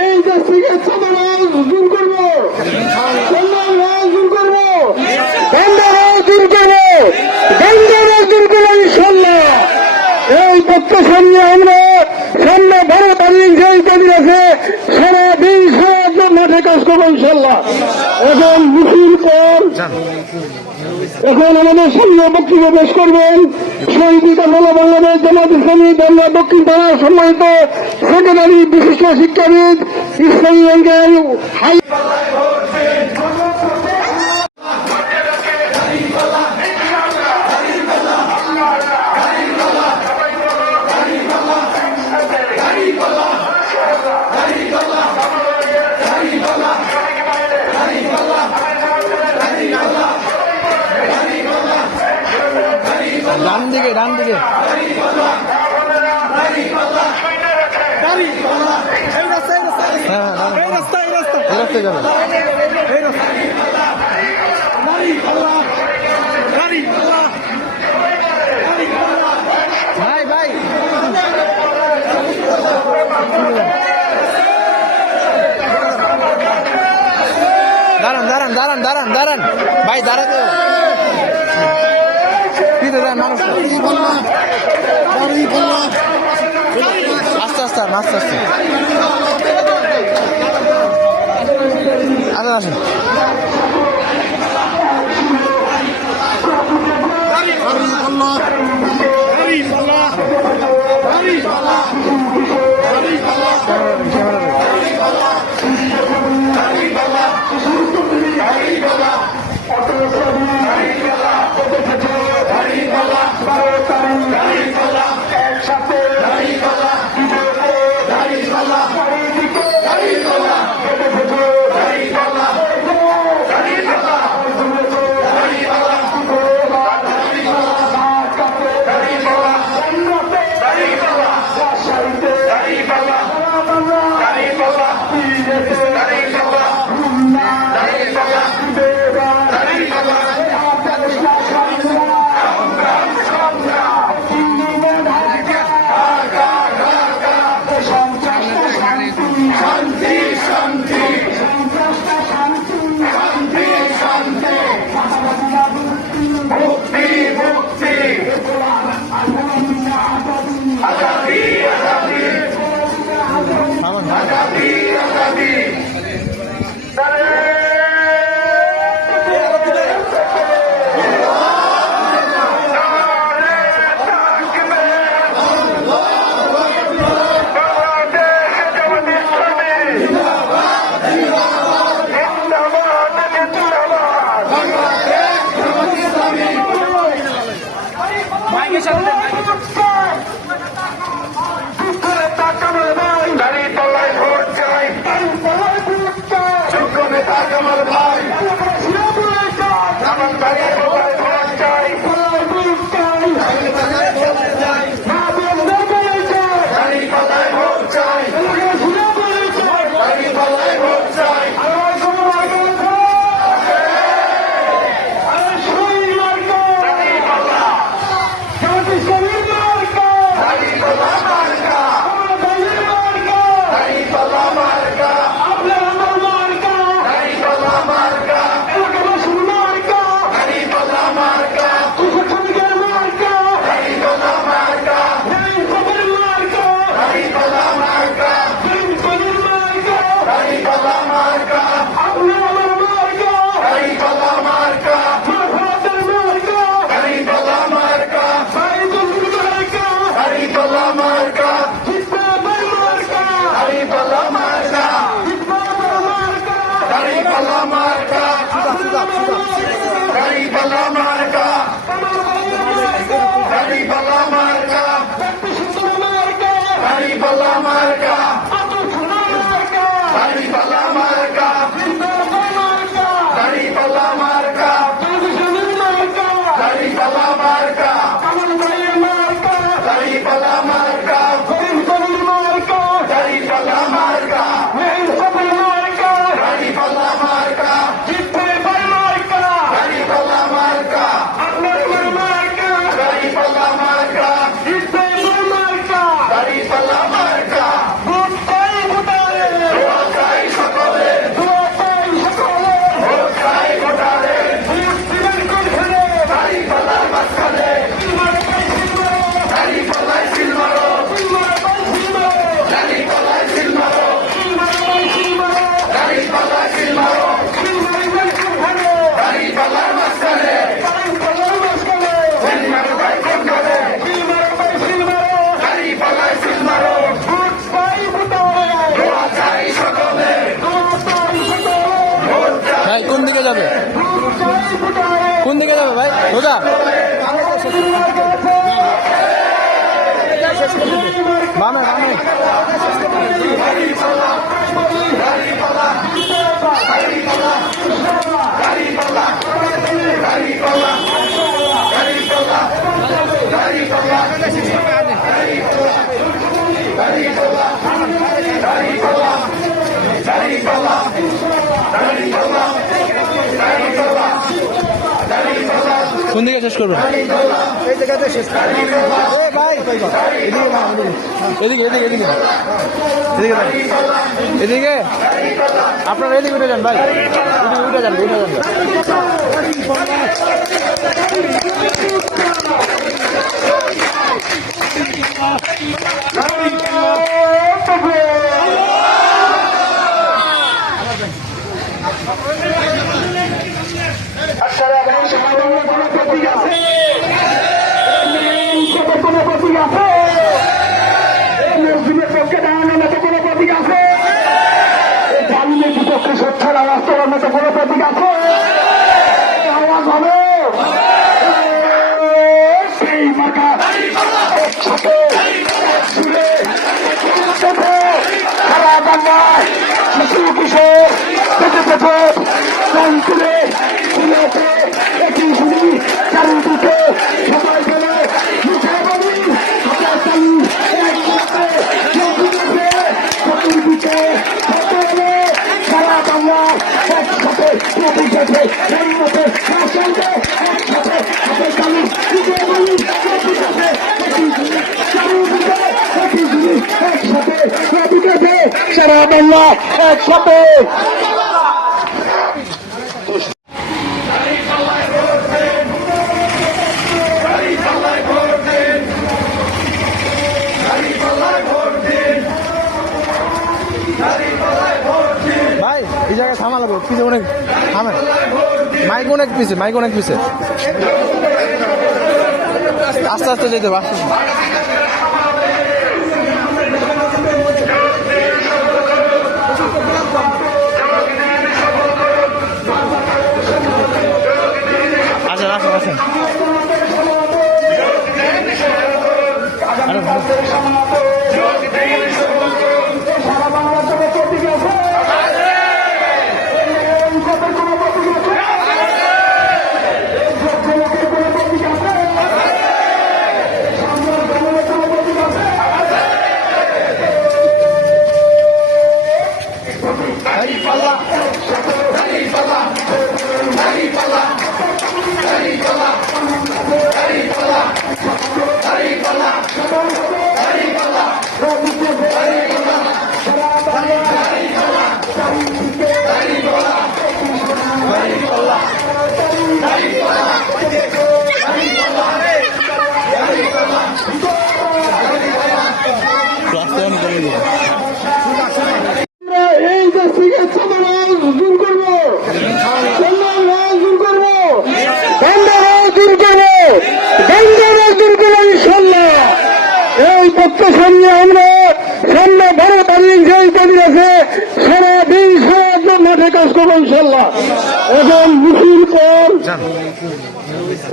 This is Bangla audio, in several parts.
এই যে চিকিৎসা দূর করবো, দূর করবো, দূর করবো, দূর করবো ইনশাল্লাহ। এই প্রত্যাশা নিয়ে আমরা সামনে ভারত আলীন যেই দাবি আছে সারা দিন সারা মাঠে কাজ করবো ইনশাল্লাহ। এখন মিছিল পর এখন আমাদের সামনে বক্তব্য পেশ করবেন শহীদ কাফেলা বাংলাদেশ জামাত ইসলামী বাংলা দক্ষিণ থানার সম্মানিত সেক্রেটারি বিশিষ্ট শিক্ষাবিদ ইসলামী ব্যাংকের হাই ডান দিকে হ্যাঁ রাস্তায় যাবে ভাই ভাই দাঁড়ান ভাই দাঁড়াতে মানুষ আস্তে আস্তে আসেন মার্কা দিকে যাবে ভাই সোজা বামে বামে কোন দিকে শেষ করবে এই জায়গাতে শেষ করে ভাই এদিকে এদিকে এদিকে এদিকে যান। এদিকে আপনারা এদিকে উঠে যান ভাই এদিকে উঠে যান উঠে যান সারা বাংলা একসাথে ভাই এই জায়গায় থামা লাগবো পিছে অনেক থামে মাইক অনেক পিছে আস্তে আস্তে যেতে হবে আস্তে আস্তে। আসেন আসেন আসেন আরে ভালো। এই দেশ থেকে সমাজ দূর করবো দূর করবো বন্ধরাজ দূর করবো বন্ধরাজ দূর করবো ইনশাল্লাহ। এই প্রত্যাশা নিয়ে আমরা সামনে 12 তারিখ যেই কবির আছে সারাদিন সারা মাঠে কাজ করবো ইনশাল্লাহ। এখন মিছিল পর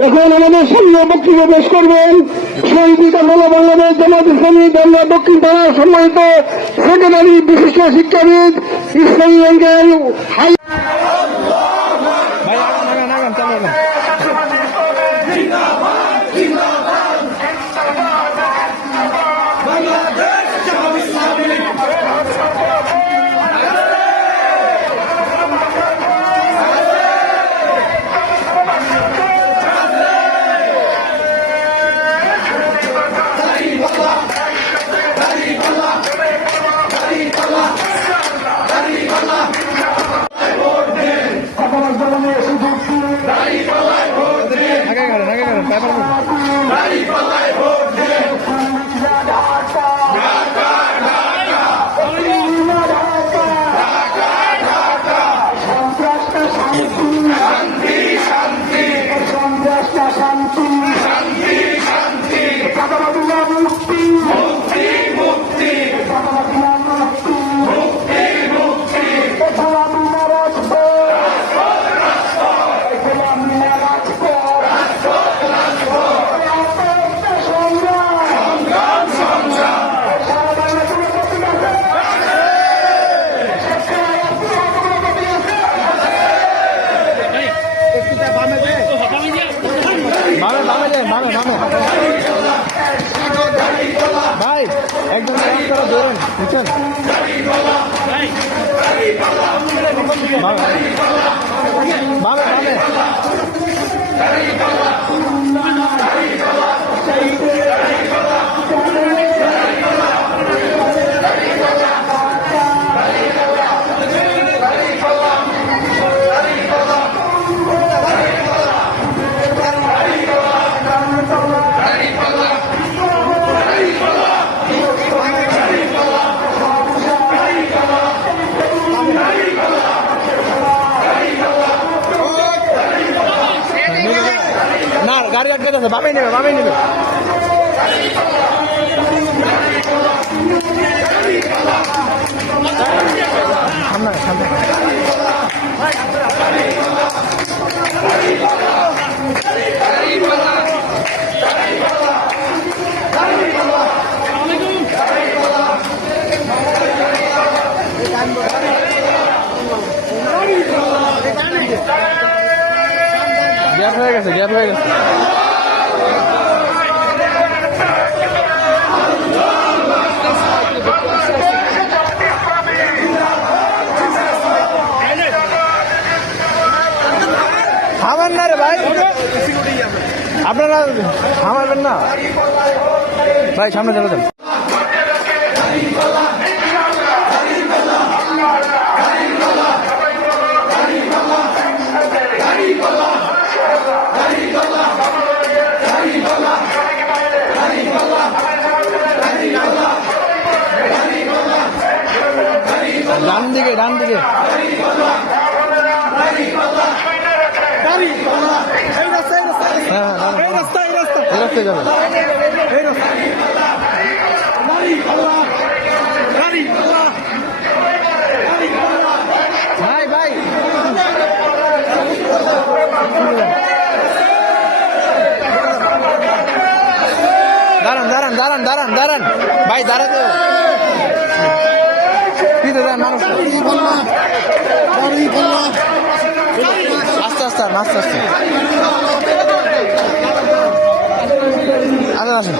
এখন আমাদের সামনে বক্তব্য পেশ করবেন শহীদ কাফেলা বাংলাদেশ জামাত ইসলামী বাংলা দক্ষিণ থানার সম্মানিত সেক্রেটারি বিশিষ্ট শিক্ষাবিদ ইসলামী ব্যাংকের হাই ভাই নাগান নাগান চালু রাখেন। আগে করেন পেপার বামে বামে ভাই একদম ধরেন বুঝছেন বামে বামে বামে না গাড়ি আটকে যাচ্ছে বামে নেবে সামনে সামনে গ্যাপ হয়ে গেছে থামেন না রে ভাই আপনারা থামাবেন না ভাই সামনে চলে যান ডান দিকে হ্যাঁ এই রাস্তায় যাবে ভাই দাঁড়ান ভাই দাঁড়াতে মানুষ আস্তে আস্তে আসেন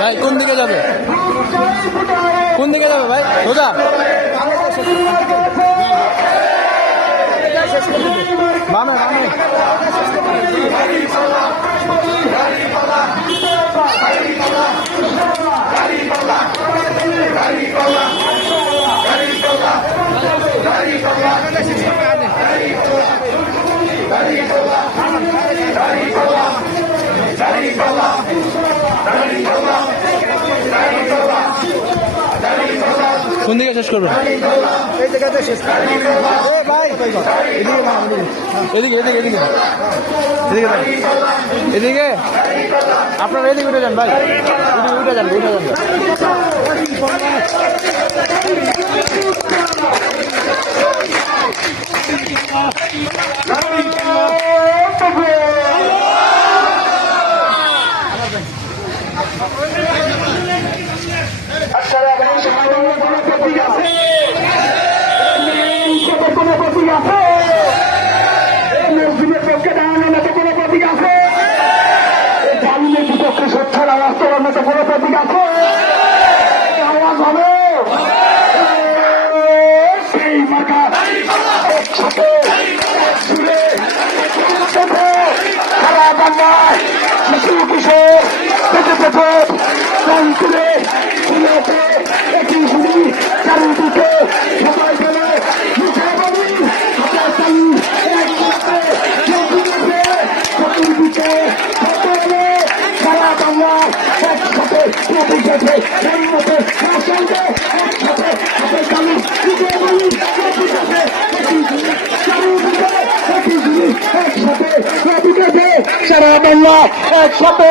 ভাই কোন দিকে যাবে, কোন দিকে যাবে ভাই? সোজা বামে বামে। কোন দিকে শেষ করবে? এই জায়গাতে শেষ করে। এ ভাই এদিকে এদিকে এদিকে এদিকে যান। এদিকে আপনারা এদিকে উঠে যান ভাই, এদিকে উঠে যান, উঠে যান। সারা বাংলা একসাথে